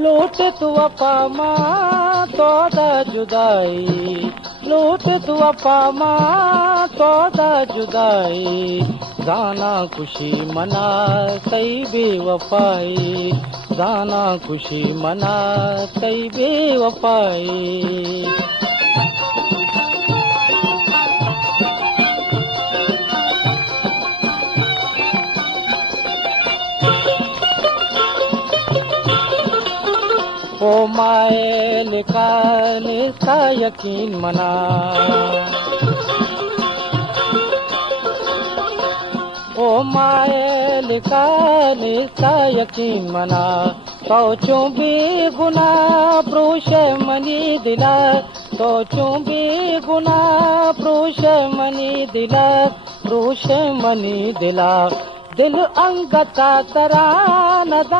लूट तू वफा मां तोदा जुदाई, लूट तू वफा मां तोदा जुदाई, जाना खुशी मना कई बेवफाई, जाना खुशी मना कई बेवफाई। ओ माए लिखाने का यकीन मना, ओ माए लिखाने का यकीन मना, सोचूं भी गुना प्रूश मनी दिला, सोचूं भी गुना प्रूश मनी दिला, प्रूश मनी दिला, दिल अंगता तरा नदा।